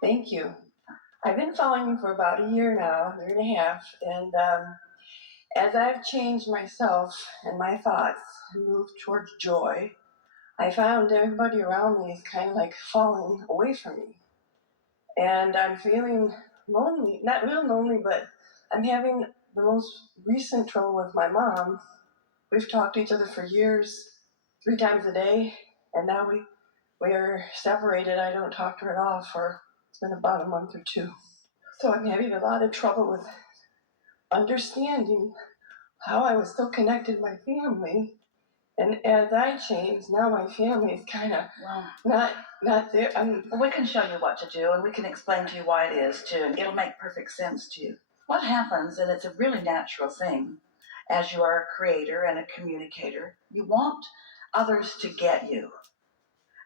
Thank you. I've been following you for about a year now, year and a half, and as I've changed myself and my thoughts and moved towards joy, I found everybody around me is kind of like falling away from me. And I'm feeling lonely, not real lonely, but I'm having the most recent trouble with my mom. We've talked to each other for years, 3 times a day, and now we're separated. I don't talk to her at all for, it's been about a month or two. So I'm having a lot of trouble with understanding how I was so connected to my family. And as I changed, now my family is kind of not there. Well, we can show you what to do, and we can explain to you why it is, too, and it'll make perfect sense to you. What happens, and it's a really natural thing, as you are a creator and a communicator, you want others to get you.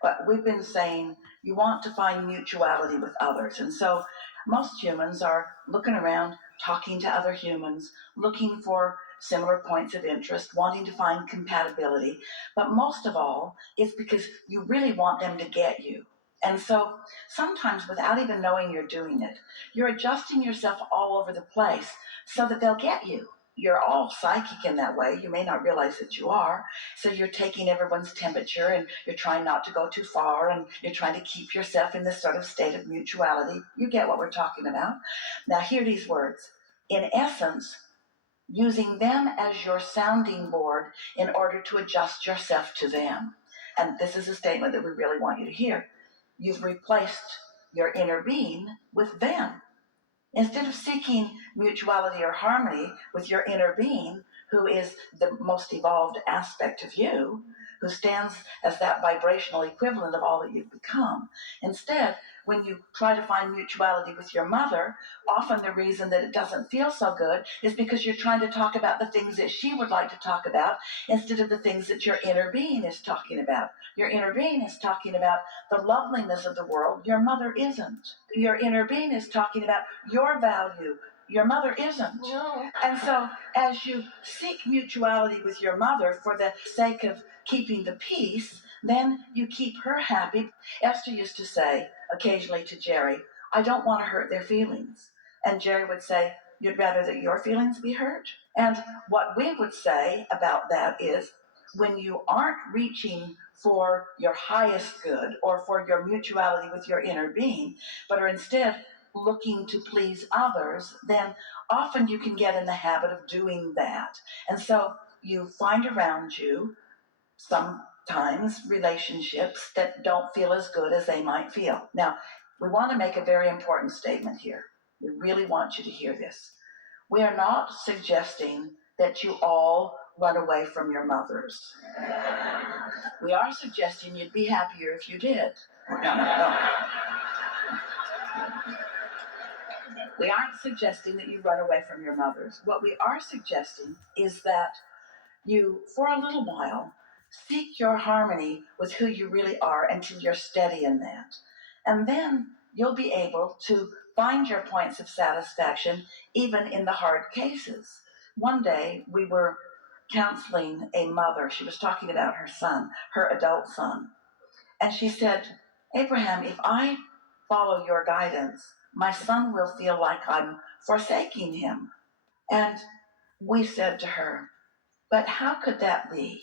But we've been saying you want to find mutuality with others. And so most humans are looking around, talking to other humans, looking for similar points of interest, wanting to find compatibility. But most of all, it's because you really want them to get you. And so sometimes without even knowing you're doing it, you're adjusting yourself all over the place so that they'll get you. You're all psychic in that way. You may not realize that you are. So you're taking everyone's temperature and you're trying not to go too far and you're trying to keep yourself in this sort of state of mutuality. You get what we're talking about. Now hear these words. In essence, using them as your sounding board in order to adjust yourself to them. And this is a statement that we really want you to hear. You've replaced your inner being with them. Instead of seeking mutuality or harmony with your inner being, who is the most evolved aspect of you, who stands as that vibrational equivalent of all that you've become. Instead, when you try to find mutuality with your mother, often the reason that it doesn't feel so good is because you're trying to talk about the things that she would like to talk about instead of the things that your inner being is talking about. Your inner being is talking about the loveliness of the world. Your mother isn't. Your inner being is talking about your value. Your mother isn't. No. And so as you seek mutuality with your mother for the sake of keeping the peace, then you keep her happy. Esther used to say occasionally to Jerry, I don't want to hurt their feelings. And Jerry would say, you'd rather that your feelings be hurt? And what we would say about that is, when you aren't reaching for your highest good or for your mutuality with your inner being, but are instead looking to please others, then often you can get in the habit of doing that. And so you find around you sometimes relationships that don't feel as good as they might feel. Now, we want to make a very important statement here. We really want you to hear this. We are not suggesting that you all run away from your mothers. We are suggesting you'd be happier if you did. No. We aren't suggesting that you run away from your mothers. What we are suggesting is that you, for a little while, seek your harmony with who you really are until you're steady in that. And then you'll be able to find your points of satisfaction even in the hard cases. One day we were counseling a mother. She was talking about her son, her adult son. And she said, Abraham, if I follow your guidance, my son will feel like I'm forsaking him. And we said to her, but how could that be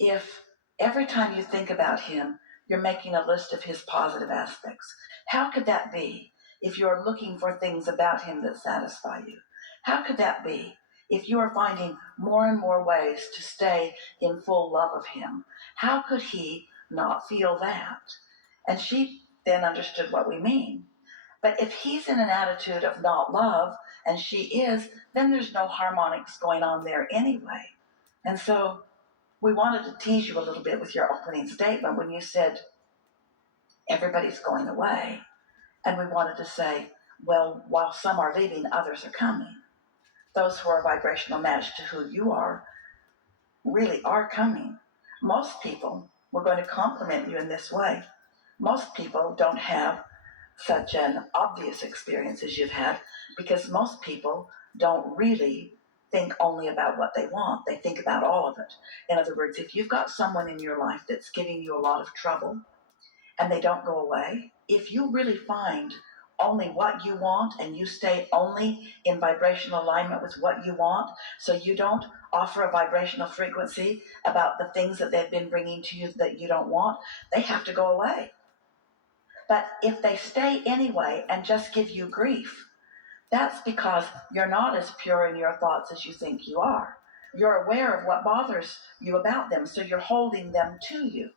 if every time you think about him, you're making a list of his positive aspects? How could that be if you're looking for things about him that satisfy you? How could that be if you are finding more and more ways to stay in full love of him? How could he not feel that? And she then understood what we mean. But if he's in an attitude of not love, and she is, then there's no harmonics going on there anyway. And so we wanted to tease you a little bit with your opening statement when you said, everybody's going away. And we wanted to say, well, while some are leaving, others are coming. Those who are a vibrational match to who you are really are coming. Most people, we're going to compliment you in this way. Most people don't have such an obvious experience as you've had, because most people don't really think only about what they want. They think about all of it. In other words, if you've got someone in your life that's giving you a lot of trouble and they don't go away, if you really find only what you want and you stay only in vibrational alignment with what you want, so you don't offer a vibrational frequency about the things that they've been bringing to you that you don't want, they have to go away. But if they stay anyway and just give you grief, that's because you're not as pure in your thoughts as you think you are. You're aware of what bothers you about them, so you're holding them to you.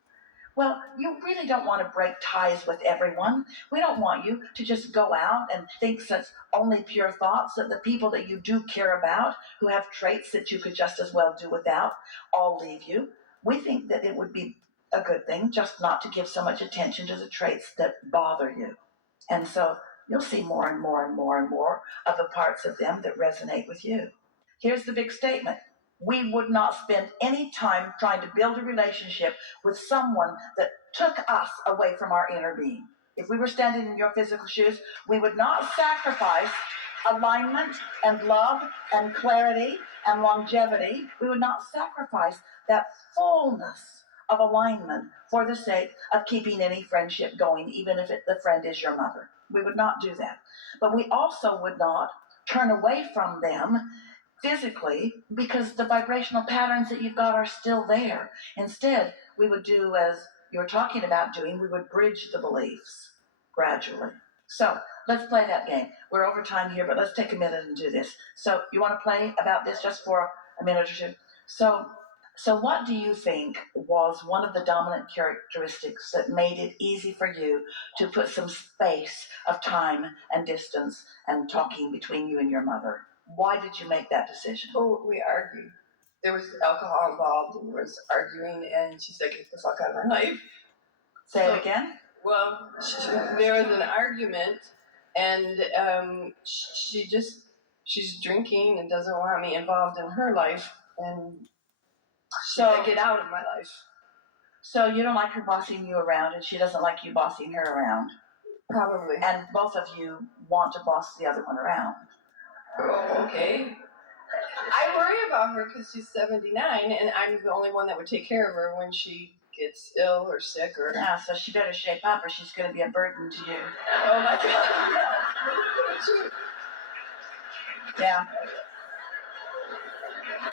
Well, you really don't want to break ties with everyone. We don't want you to just go out and think such only pure thoughts, that the people that you do care about, who have traits that you could just as well do without, all leave you. We think that it would be a good thing just not to give so much attention to the traits that bother you. And so you'll see more and more and more and more of the parts of them that resonate with you. Here's the big statement. We would not spend any time trying to build a relationship with someone that took us away from our inner being. If we were standing in your physical shoes, we would not sacrifice alignment and love and clarity and longevity. We would not sacrifice that fullness of alignment for the sake of keeping any friendship going, even if the friend is your mother. We would not do that. But we also would not turn away from them physically, because the vibrational patterns that you've got are still there. Instead, we would do as you're talking about doing, we would bridge the beliefs gradually. So let's play that game. We're over time here, but let's take a minute and do this. So you want to play about this just for a minute or two? So what do you think was one of the dominant characteristics that made it easy for you to put some space of time and distance and talking between you and your mother? Why did you make that decision? Oh, we argued. There was alcohol involved, and there was arguing, and she said, "Get the fuck out of my life." Say it again? Well, there was an argument, and she's drinking and doesn't want me involved in her life, and she said, "Get out of my life." So you don't like her bossing you around, and she doesn't like you bossing her around. Probably. And both of you want to boss the other one around. Oh, okay. I worry about her because she's 79, and I'm the only one that would take care of her when she gets ill or sick or. Yeah, so she better shape up, or she's going to be a burden to you. Oh my God. Yeah.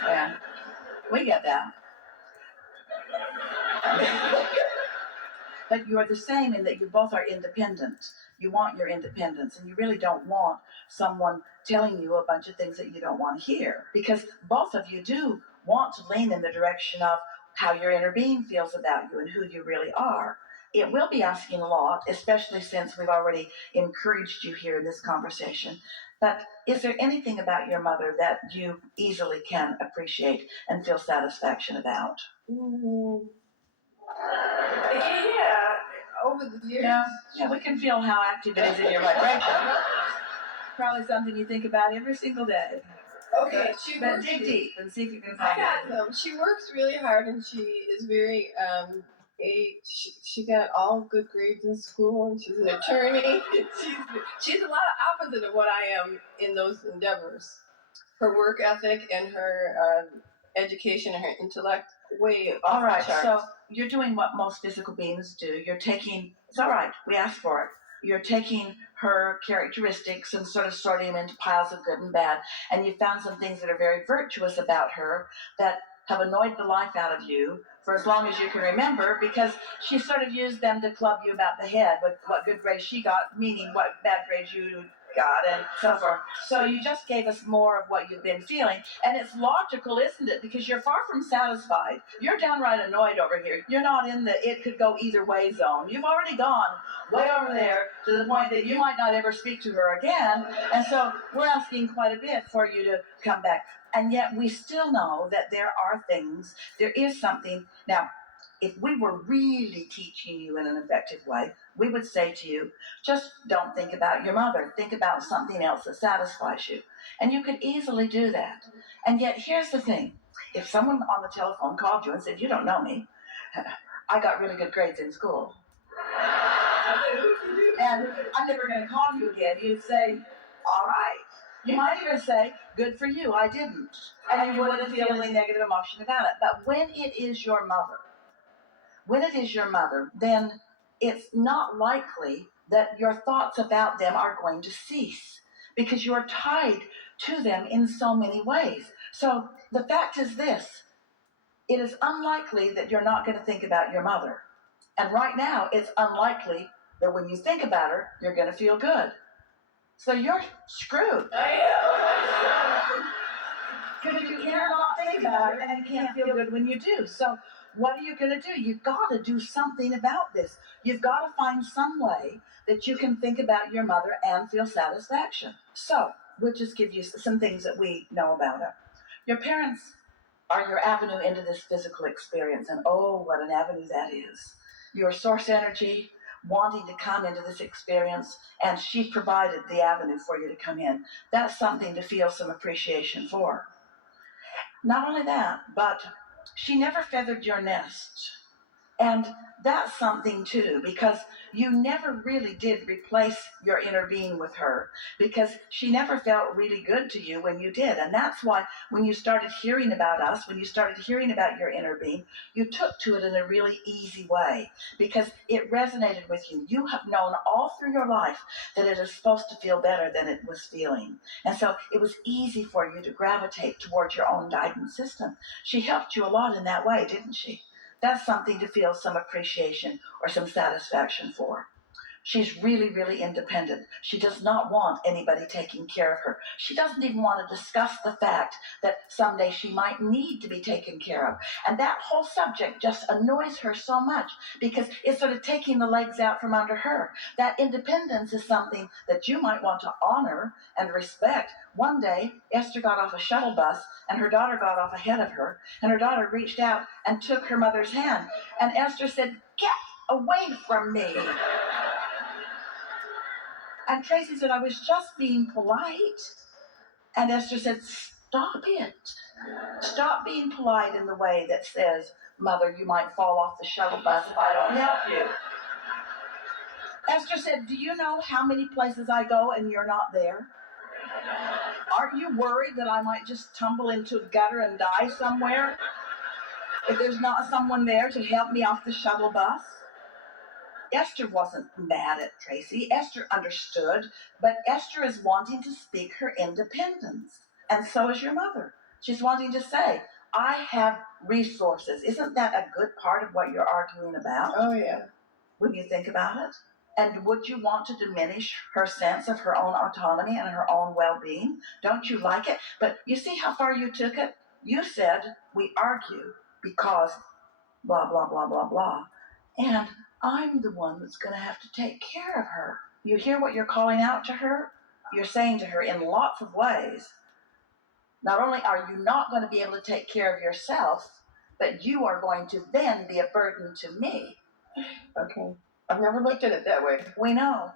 Yeah. We get that. But you're the same in that you both are independent. You want your independence, and you really don't want someone telling you a bunch of things that you don't want to hear, because both of you do want to lean in the direction of how your inner being feels about you and who you really are. It will be asking a lot, especially since we've already encouraged you here in this conversation. But is there anything about your mother that you easily can appreciate and feel satisfaction about? Mm-hmm. Yeah, over the years. Yeah, we can feel how active it is in your vibration. Probably something you think about every single day. Okay, but dig deep and see if you can find it. She works really hard, and she is very she got all good grades in school, and she's an attorney. she's a lot opposite of what I am in those endeavors. Her work ethic and her education and her intellect way off. All right, the charts. so you're doing what most physical beings do. You're taking, it's all right, we asked for it. You're taking her characteristics and sort of sorting them into piles of good and bad, and you found some things that are very virtuous about her that have annoyed the life out of you for as long as you can remember, because she sort of used them to club you about the head with what good grades she got, meaning what bad grades you got, and so forth. So you just gave us more of what you've been feeling, and it's logical, isn't it? Because you're far from satisfied. You're downright annoyed over here. You're not in the it could go either way zone. You've already gone way over there to the point that you might not ever speak to her again, and so we're asking quite a bit for you to come back. And yet we still know that there are things, there is something. Now, if we were really teaching you in an effective way, we would say to you, just don't think about your mother. Think about something else that satisfies you. And you could easily do that. And yet, here's the thing. If someone on the telephone called you and said, you don't know me, I got really good grades in school, and I'm never going to call you again, you'd say, all right. You might even say, good for you, I didn't. And you wouldn't feel any negative emotion about it. But when it is your mother, then it's not likely that your thoughts about them are going to cease because you're tied to them in so many ways. So the fact is this: it is unlikely that you're not going to think about your mother. And right now, it's unlikely that when you think about her, you're going to feel good. So you're screwed. Because you cannot think about her and you can't feel good when you do. So what are you going to do? You've got to do something about this. You've got to find some way that you can think about your mother and feel satisfaction. So we'll just give you some things that we know about her. Your parents are your avenue into this physical experience, and oh, what an avenue that is. Your source energy wanting to come into this experience, and she provided the avenue for you to come in. That's something to feel some appreciation for. Not only that, but she never feathered your nest. And that's something too, because you never really did replace your inner being with her, because she never felt really good to you when you did. And that's why when you started hearing about us, when you started hearing about your inner being, you took to it in a really easy way, because it resonated with you. You have known all through your life that it is supposed to feel better than it was feeling. And so it was easy for you to gravitate towards your own guidance system. She helped you a lot in that way, didn't she? That's something to feel some appreciation or some satisfaction for. She's really, really independent. She does not want anybody taking care of her. She doesn't even want to discuss the fact that someday she might need to be taken care of. And that whole subject just annoys her so much because it's sort of taking the legs out from under her. That independence is something that you might want to honor and respect. One day, Esther got off a shuttle bus and her daughter got off ahead of her, and her daughter reached out and took her mother's hand. And Esther said, "Get away from me." And Tracy said, "I was just being polite." And Esther said, "Stop it. Stop being polite in the way that says, 'Mother, you might fall off the shuttle bus if I don't help you.'" Esther said, "Do you know how many places I go and you're not there? Aren't you worried that I might just tumble into a gutter and die somewhere if there's not someone there to help me off the shuttle bus?" Esther wasn't mad at Tracy. Esther understood, but Esther is wanting to speak her independence. And so is your mother. She's wanting to say, "I have resources." Isn't that a good part of what you're arguing about? Oh, yeah. When you think about it? And would you want to diminish her sense of her own autonomy and her own well-being? Don't you like it? But you see how far you took it? You said, "We argue because blah, blah, blah, blah, blah. And I'm the one that's going to have to take care of her." You hear what you're calling out to her? You're saying to her in lots of ways, not only are you not going to be able to take care of yourself, but you are going to then be a burden to me. Okay. I've never looked at it that way. We know.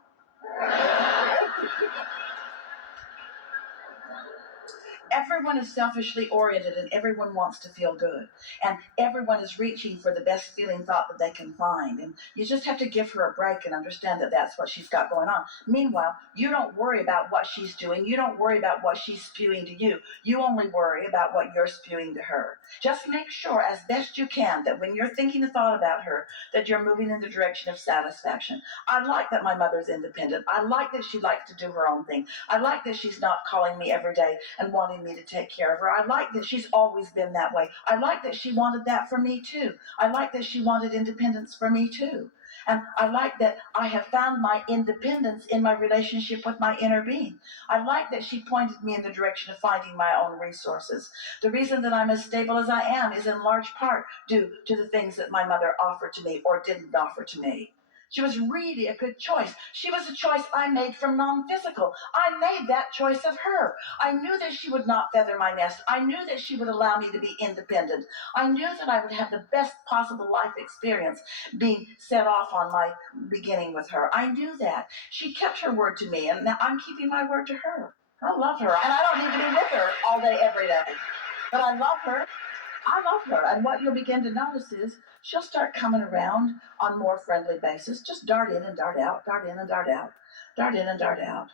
Everyone is selfishly oriented and everyone wants to feel good. And everyone is reaching for the best feeling thought that they can find. And you just have to give her a break and understand that that's what she's got going on. Meanwhile, you don't worry about what she's doing. You don't worry about what she's spewing to you. You only worry about what you're spewing to her. Just make sure as best you can that when you're thinking a thought about her, that you're moving in the direction of satisfaction. I like that my mother's independent. I like that she likes to do her own thing. I like that she's not calling me every day and wanting me to take care of her. I like that she's always been that way. I like that she wanted that for me too. I like that she wanted independence for me too. And I like that I have found my independence in my relationship with my inner being. I like that she pointed me in the direction of finding my own resources. The reason that I'm as stable as I am is in large part due to the things that my mother offered to me or didn't offer to me. She was really a good choice. She was a choice I made from non-physical. I made that choice of her. I knew that she would not feather my nest. I knew that she would allow me to be independent. I knew that I would have the best possible life experience being set off on my beginning with her. I knew that. She kept her word to me, and now I'm keeping my word to her. I love her, and I don't need to be with her all day, every day. But I love her. I love her, and what you'll begin to notice is she'll start coming around on more friendly basis. Just dart in and dart out, dart in and dart out, dart in and dart out.